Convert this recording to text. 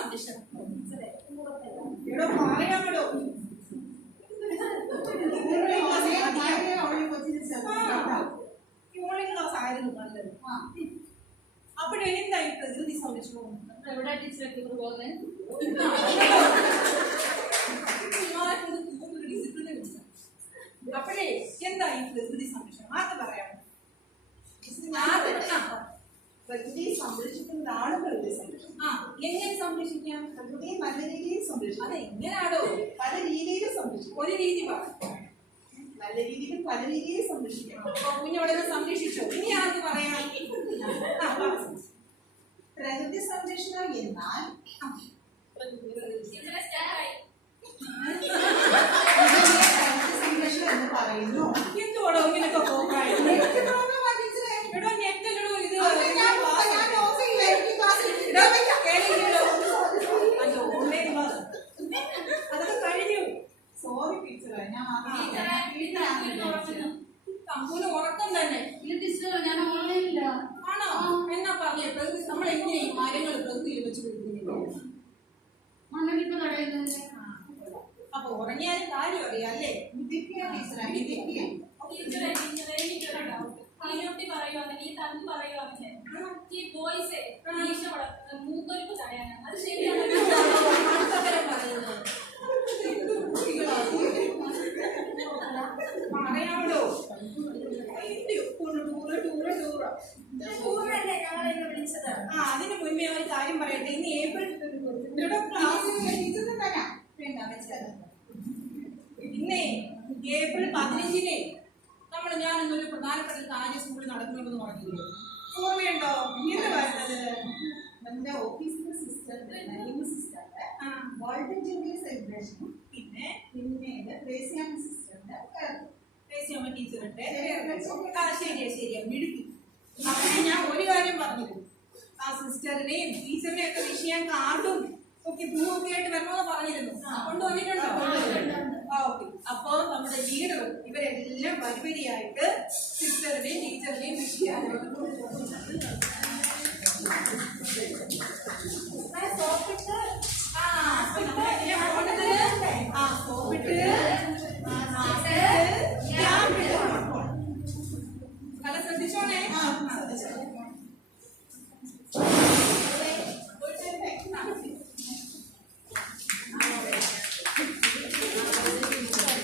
அப்படியே പ്രകൃതിയെ സംരക്ഷിക്കുന്നത് ആണ് പ്രകൃതി സംരക്ഷണം എങ്ങനെ സംരക്ഷിക്കാം പ്രകൃതിയെ നല്ല രീതിയിൽ സംരക്ഷിക്കാം എങ്ങനെയാണോ പല രീതിയിൽ സംരക്ഷിക്കും ഒരു രീതി നല്ല രീതിയിൽ പല രീതിയിൽ സംരക്ഷിക്കാം കുഞ്ഞു അവിടെ സംരക്ഷിച്ചോ ഇനി ആർക്ക് പറയാം പ്രകൃതി സംരക്ഷണം എന്നാൽ ഉറക്കം തന്നെ ഞാൻ ഓർമ്മയില്ല ആണോ എന്നാ പറഞ്ഞു പ്രകൃതി നമ്മൾ എങ്ങനെയും കാര്യങ്ങൾ പ്രകൃതിയിൽ വെച്ച് കൊടുക്കുന്നില്ല അപ്പൊ ഉറങ്ങിയാൽ കാര്യം അറിയാല്ലേ ഈ തന്നു പറയുവാൻ മൂക്കൊലിപ്പ് തടയാനാണ് അത് ശരി അതിന് മുന്നേ ഒരു കാര്യം പറയട്ടെ ഇനി ഏപ്രിൽ പിന്നെ ഏപ്രിൽ പതിനഞ്ചിന് നമ്മൾ ഞാൻ ഇന്നൊരു പ്രധാനപ്പെട്ട കാര്യ സ്കൂളിൽ നടക്കണമെന്ന് പറഞ്ഞിരുന്നു ഓർമ്മയുണ്ടോ എന്ത് പറയുന്നത് നമ്മുടെ ഓഫീസിന്റെ സിസ്റ്ററിന്റെ സിസ്റ്ററിന്റെ വേൾഡ് ജൂബിലി സെലിബ്രേഷനും പിന്നെ പിന്നെ സിസ്റ്ററിന്റെ കയറും ഗിംനേഷ്യം ടീച്ചറുണ്ട് ആ ശരിയാ ശരിയാ മിടുക്കി അപ്പൊ ഞാൻ ഒരു കാര്യം പറഞ്ഞു ആ സിസ്റ്ററിനെയും ടീച്ചറിനെയും ഒക്കെ വിഷയം കാർഡും ഓക്കെ ഭൂമൊക്കെ ആയിട്ട് വരണമെന്ന് പറഞ്ഞിരുന്നു അതുകൊണ്ട് വന്നിട്ടുണ്ടോ അപ്പൊ നമ്മുടെ ലീഡറും ഇവരെല്ലാം വരിവരിയായിട്ട് സിസ്റ്ററിനെയും ടീച്ചറിനെയും വിഷയം കൊണ്ടുപോകുന്നു 啊，好的。